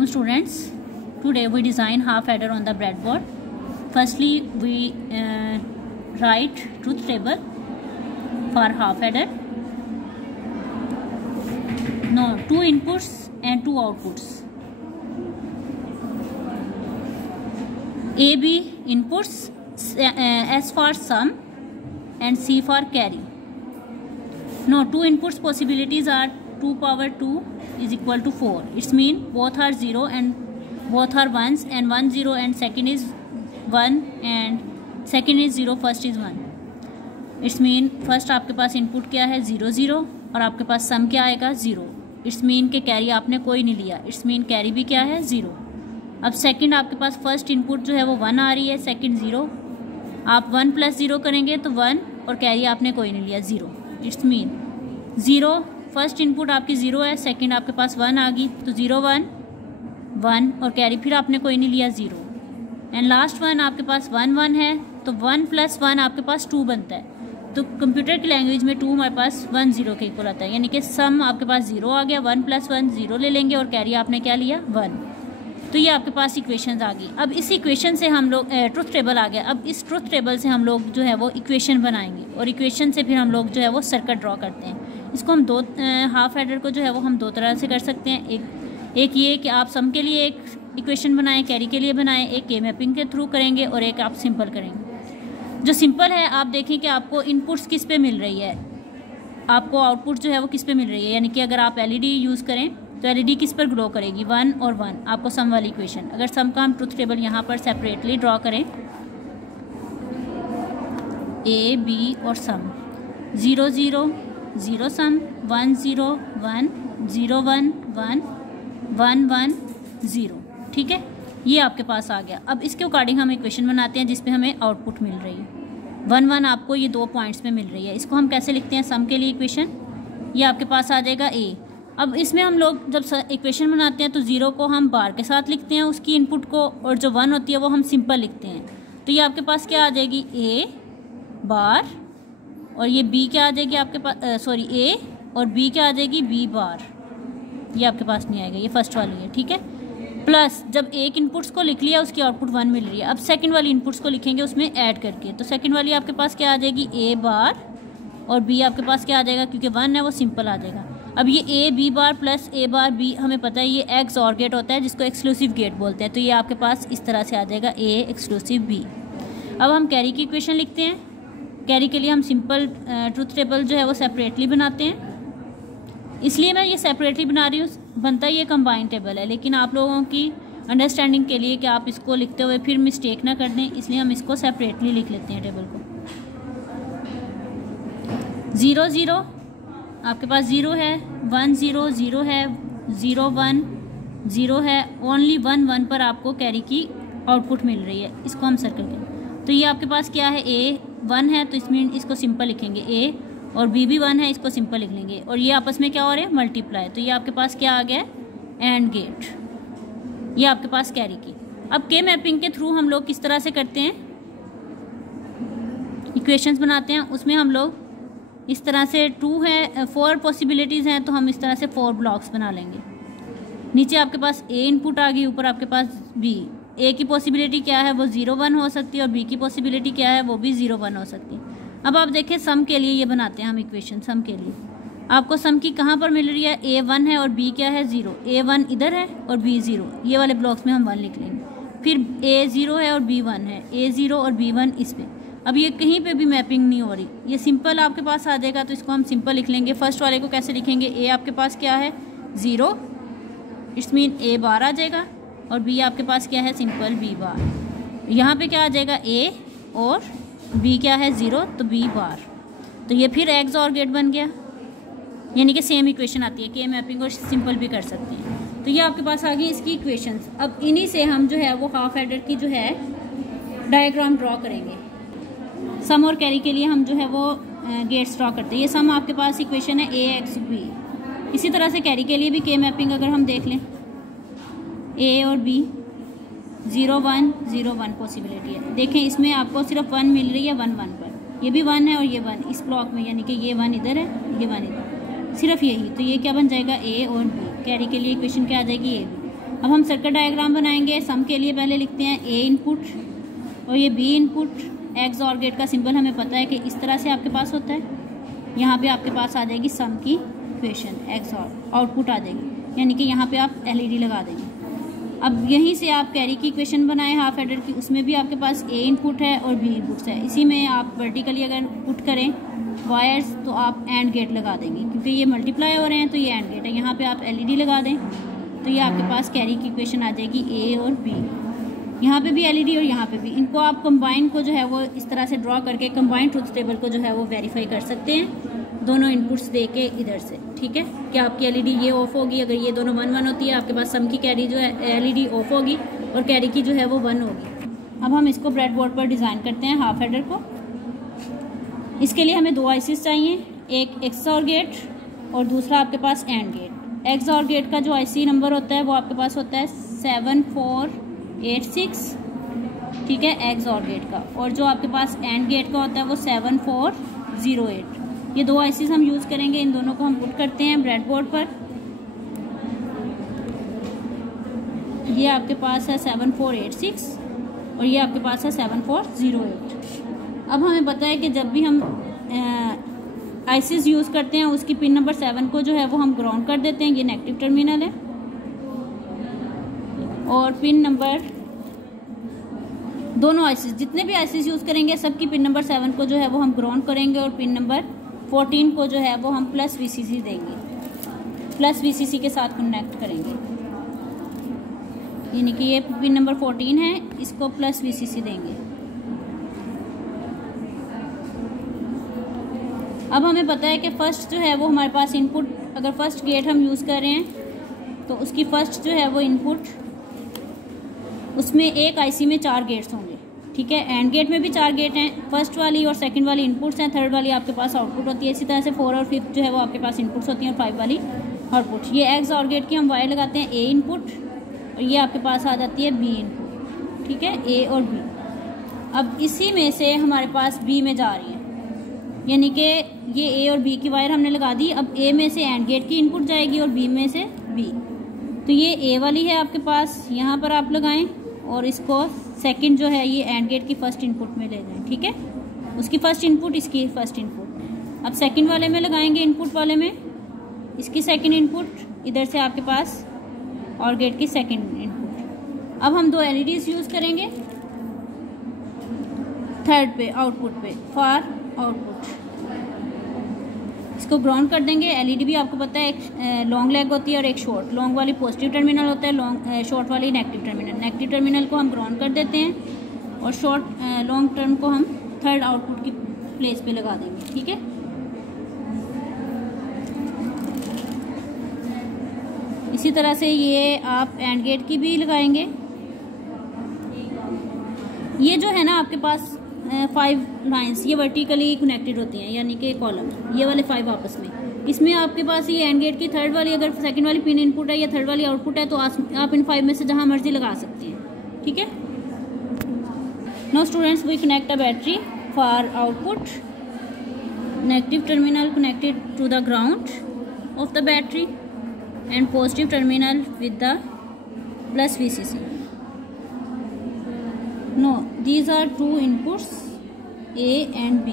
Assalamualaikum students. Today we design half adder on the breadboard. Firstly we write truth table for half adder. Now 2 inputs and 2 outputs. A, B inputs, S for sum and C for carry. Now 2 inputs possibilities are 2 power 2 is equal to 4. It means both are 0 and both are 1s, and 1 0 and second is 1 and second is 0, first is 1. It's mean first आपके पास input क्या है 0 0 और आपके पास सम क्या आएगा 0. It's mean के carry आपने कोई नहीं लिया. इट्स मीन कैरी भी क्या है 0. अब सेकंड आपके पास फर्स्ट इनपुट जो है वो 1 आ रही है, सेकंड 0. आप 1 + 0 करेंगे तो 1 और कैरी आपने कोई नहीं लिया 0. इट्स मीन 0 फर्स्ट इनपुट आपकी 0 है, सेकंड आपके पास 1 आ गई तो 0 1 1 और कैरी फिर आपने कोई नहीं लिया 0. एंड लास्ट वन आपके पास 1 1 है तो 1 + 1 आपके पास 2 बनता है. तो कंप्यूटर की लैंग्वेज में 2 हमारे पास 1 0 के इक्वल आता है, यानी कि सम आपके पास 0 आ गया. 1 + 1 0 ले लेंगे और कैरी आपने क्या लिया 1. तो ये आपके पास इक्वेशंस आ गई. अब इस इक्वेशन से हम लोग ट्रुथ टेबल आ गया. अब इस ट्रुथ टेबल से हम लोग जो है वो इक्वेशन बनाएंगे और इक्वेशन से फिर हम लोग जो है वो सर्किट ड्रॉ करते हैं. इसको हम दो हाफ एडर को जो है वो हम दो तरह से कर सकते हैं. एक ये कि आप सम के लिए एक इक्वेशन बनाएं, कैरी के लिए बनाएं. एक के मैपिंग के थ्रू करेंगे और एक आप सिंपल करेंगे. जो सिंपल है आप देखें कि आपको इनपुट्स किस पे मिल रही है, आपको आउटपुट जो है वो किस पे मिल रही है. यानी कि अगर आप एलईडी यूज़ करें तो एलईडी किस पर ग्लो करेगी 1 और 1. आपको सम वाली इक्वेशन. अगर सम का हम ट्रुथ टेबल यहाँ पर सेपरेटली ड्रॉ करें, ए बी और सम 0 0 0 सम, 1 0 1 0 1 1 1 1 0. ठीक है, ये आपके पास आ गया. अब इसके अकॉर्डिंग हम इक्वेशन बनाते हैं जिसपे हमें आउटपुट मिल रही है 1 1. आपको ये 2 पॉइंट्स में मिल रही है. इसको हम कैसे लिखते हैं सम के लिए इक्वेशन. ये आपके पास आ जाएगा ए. अब इसमें हम लोग जब इक्वेशन बनाते हैं तो 0 को हम बार के साथ लिखते हैं उसकी इनपुट को, और जो 1 होती है वो हम सिंपल लिखते हैं. तो ये आपके पास क्या आ जाएगी ए बार, और ये बी क्या आ जाएगी आपके पास सॉरी ए, और बी क्या आ जाएगी बी बार. ये आपके पास नहीं आएगा, ये फर्स्ट वाली है. ठीक है, प्लस जब एक इनपुट्स को लिख लिया उसकी आउटपुट 1 मिल रही है. अब सेकंड वाली इनपुट्स को लिखेंगे उसमें ऐड करके. तो सेकंड वाली आपके पास क्या आ जाएगी ए बार, और बी आपके पास क्या आ जाएगा क्योंकि 1 है वो सिंपल आ जाएगा. अब ये A B bar plus A bar B हमें पता है ये एक्स और गेट होता है जिसको एक्सक्लूसिव गेट बोलते हैं. तो ये आपके पास इस तरह से आ जाएगा ए एक्सक्लूसिव बी. अब हम कैरी की इक्वेशन लिखते हैं. कैरी के लिए हम सिंपल ट्रुथ टेबल जो है वो सेपरेटली बनाते हैं. इसलिए मैं ये सेपरेटली बना रही हूँ, बनता ये कंबाइन टेबल है, लेकिन आप लोगों की अंडरस्टैंडिंग के लिए कि आप इसको लिखते हुए फिर मिस्टेक ना कर दें, इसलिए हम इसको सेपरेटली लिख लेते हैं टेबल को. 0 0 आपके पास 0 है, 1 0 0 है, 0 1 0 है. ओनली 1 1 पर आपको कैरी की आउटपुट मिल रही है. इसको हम सर्कल करें तो ये आपके पास क्या है ए 1 है, तो इसमें इसको सिंपल लिखेंगे ए, और बी भी 1 है, इसको सिंपल लिख लेंगे. और ये आपस में क्या हो रहे हैं मल्टीप्लाई. तो ये आपके पास क्या आ गया एंड गेट. ये आपके पास कैरी की. अब के मैपिंग के थ्रू हम लोग किस तरह से करते हैं इक्वेशंस बनाते हैं. उसमें हम लोग इस तरह से 2 है 4 पॉसिबिलिटीज़ हैं, तो हम इस तरह से 4 ब्लॉक्स बना लेंगे. नीचे आपके पास ए इनपुट आ गई, ऊपर आपके पास बी. ए की पॉसिबिलिटी क्या है वो 0 1 हो सकती है, और बी की पॉसिबिलिटी क्या है वो भी 0 1 हो सकती है. अब आप देखें सम के लिए ये बनाते हैं हम इक्वेशन. सम के लिए आपको सम की कहाँ पर मिल रही है, ए 1 है और बी क्या है 0. ए 1 इधर है और बी 0. ये वाले ब्लॉक्स में हम 1 लिख लेंगे. फिर ए 0 है और बी 1 है, ए 0 और बी 1 इस पर. अब ये कहीं पे भी मैपिंग नहीं हो रही, ये सिंपल आपके पास आ जाएगा. तो इसको हम सिंपल लिख लेंगे. फर्स्ट वाले को कैसे लिखेंगे, ए आपके पास क्या है 0, इट्स मीन ए बार आ जाएगा, और बी आपके पास क्या है सिंपल बी बार. यहाँ पे क्या आ जाएगा ए, और बी क्या है 0 तो बी बार. तो ये फिर एक्स और गेट बन गया, यानी कि सेम इक्वेशन आती है. के मैपिंग और सिंपल भी कर सकते हैं. तो ये आपके पास आ गई इसकी इक्वेशंस. अब इन्हीं से हम जो है वो हाफ एडर की जो है डायग्राम ड्रॉ करेंगे. सम और कैरी के लिए हम जो है वो गेट्स ड्रॉ करते हैं. ये सम आपके पास इक्वेशन है ए एक्स बी. इसी तरह से कैरी के लिए भी के मैपिंग अगर हम देख लें, ए और बी 0 1 0 1 पॉसिबिलिटी है. देखें इसमें आपको सिर्फ 1 मिल रही है 1 1 पर. ये भी 1 है और ये 1 इस ब्लॉक में, यानी कि ये 1 इधर है, ये 1 इधर, सिर्फ यही. तो ये क्या बन जाएगा ए और बी. कैरी के लिए इक्वेशन क्या आ जाएगी ए बी. अब हम सर्किट डायग्राम बनाएंगे। सम के लिए पहले लिखते हैं ए इनपुट और ये बी इनपुट। एक्स और गेट का सिंबल हमें पता है कि इस तरह से आपके पास होता है। यहाँ पे आपके पास आ जाएगी सम की इक्वेशन, एक्स और आउटपुट आ जाएगी, यानी कि यहाँ पे आप एलईडी लगा देंगे। अब यहीं से आप कैरी की इक्वेशन बनाएं हाफ एडर की, उसमें भी आपके पास ए इनपुट है और बी इनपुट्स है। इसी में आप वर्टिकली अगर पुट करें वायर्स तो आप एंड गेट लगा देंगे, क्योंकि ये मल्टीप्लाई हो रहे हैं तो ये एंड गेट है। यहाँ पे आप एलईडी लगा दें तो ये आपके पास कैरी की इक्वेशन आ जाएगी ए और बी। यहाँ पे भी एलईडी और यहाँ पे भी। इनको आप कंबाइन को जो है वो इस तरह से ड्रॉ करके कंबाइन ट्रुथ टेबल को जो है वो वेरीफाई कर सकते हैं दोनों इनपुट्स दे के इधर से। ठीक है, कि आपकी एलईडी ये ऑफ होगी अगर ये दोनों 1 1 होती है, आपके पास सम की कैरी जो है एलईडी ऑफ होगी और कैरी की जो है वो 1 होगी। अब हम इसको ब्रेड बोर्ड पर डिज़ाइन करते हैं हाफ एडर को। इसके लिए हमें 2 आईसीज चाहिए, एक एक्स और गेट और दूसरा आपके पास एंड गेट। एक्स और गेट का जो आईसी नंबर होता है वो आपके पास होता है 7486, ठीक है, एक्स और गेट का। और जो आपके पास एंड गेट का होता है वो 7408। ये 2 आईसीज हम यूज़ करेंगे। इन दोनों को हम पुट करते हैं ब्रेड बोर्ड पर। ये आपके पास है 7486 और ये आपके पास है 7408। अब हमें पता है कि जब भी हम आईसीज यूज़ करते हैं उसकी पिन नंबर 7 को जो है वो हम ग्राउंड कर देते हैं। ये नेगेटिव टर्मिनल है। और पिन नंबर दोनों आईसीज, जितने भी आईसीज यूज़ करेंगे सबकी पिन नंबर 7 को जो है वो हम ग्राउंड करेंगे और पिन नंबर 14 को जो है वो हम प्लस वीसीसी देंगे, प्लस वीसीसी के साथ कनेक्ट करेंगे। यानी कि ये पिन नंबर 14 है, इसको प्लस वीसीसी देंगे। अब हमें पता है कि फर्स्ट जो है वो हमारे पास इनपुट, अगर फर्स्ट गेट हम यूज़ कर रहे हैं तो उसकी फर्स्ट जो है वो इनपुट, उसमें एक आईसी में 4 गेट्स होंगे। ठीक है, एंड गेट में भी 4 गेट हैं। फर्स्ट वाली और सेकंड वाली इनपुट्स हैं, थर्ड वाली आपके पास आउटपुट होती है। इसी तरह से 4 और 5 जो है वो आपके पास इनपुट्स होती हैं और 5 वाली आउटपुट। ये एक्स और गेट की हम वायर लगाते हैं ए इनपुट और ये आपके पास आ जाती है बी इनपुट। ठीक है, ए और बी। अब इसी में से हमारे पास बी में जा रही है, यानी कि ये ए और बी की वायर हमने लगा दी। अब ए में से एंड गेट की इनपुट जाएगी और बी में से बी। तो ये ए वाली है आपके पास, यहाँ पर आप लगाएं और इसको सेकंड जो है ये एंड गेट की फर्स्ट इनपुट में ले जाएं। ठीक है, उसकी फर्स्ट इनपुट, इसकी फर्स्ट इनपुट। अब सेकंड वाले में लगाएंगे, इनपुट वाले में इसकी सेकंड इनपुट, इधर से आपके पास और गेट की सेकंड इनपुट। अब हम 2 एलईडीज यूज़ करेंगे थर्ड पे, आउटपुट पे, फॉर आउटपुट। इसको ग्राउंड कर देंगे। एलईडी भी आपको पता है एक लॉन्ग लेग होती है और एक शॉर्ट। लॉन्ग वाली पॉजिटिव टर्मिनल होता है, शॉर्ट वाली नेगेटिव टर्मिनल। नेगेटिव टर्मिनल को हम ग्राउंड कर देते हैं और शॉर्ट लॉन्ग टर्म को हम थर्ड आउटपुट की प्लेस पे लगा देंगे। ठीक है, इसी तरह से ये आप एंड गेट की भी लगाएंगे। ये जो है ना आपके पास 5 लाइंस, ये वर्टिकली कनेक्टेड होती हैं, यानी कि कॉलम, ये वाले 5 आपस में। इसमें आपके पास ये एंड गेट की थर्ड वाली, अगर सेकंड वाली पिन इनपुट है या थर्ड वाली आउटपुट है तो आप इन 5 में से जहां मर्जी लगा सकते हैं। ठीक है, now students we connect a battery for output. Negative terminal connected to the ground of the battery and positive terminal with the plus VCC. No, these are 2 inputs A and B.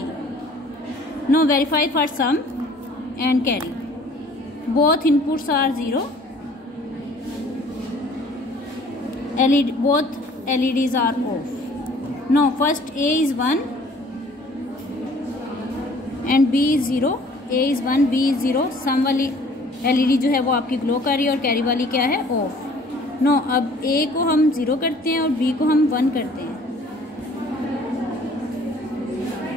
Now verify for sum and carry. Both inputs are 0. LED, both LEDs are off. Now first A is 1 and B is 0. A is 1, B is 0. Sum वाली LED जो है वो आपकी glow कर रही है और carry वाली क्या है, ऑफ। नो, अब ए को हम 0 करते हैं और बी को हम 1 करते हैं।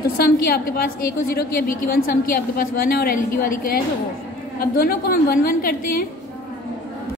तो सम की आपके पास ए को 0 किया, बी की 1, सम की आपके पास 1 है और एलईडी वाली क्या है तो ऑफ। अब दोनों को हम 1 1 करते हैं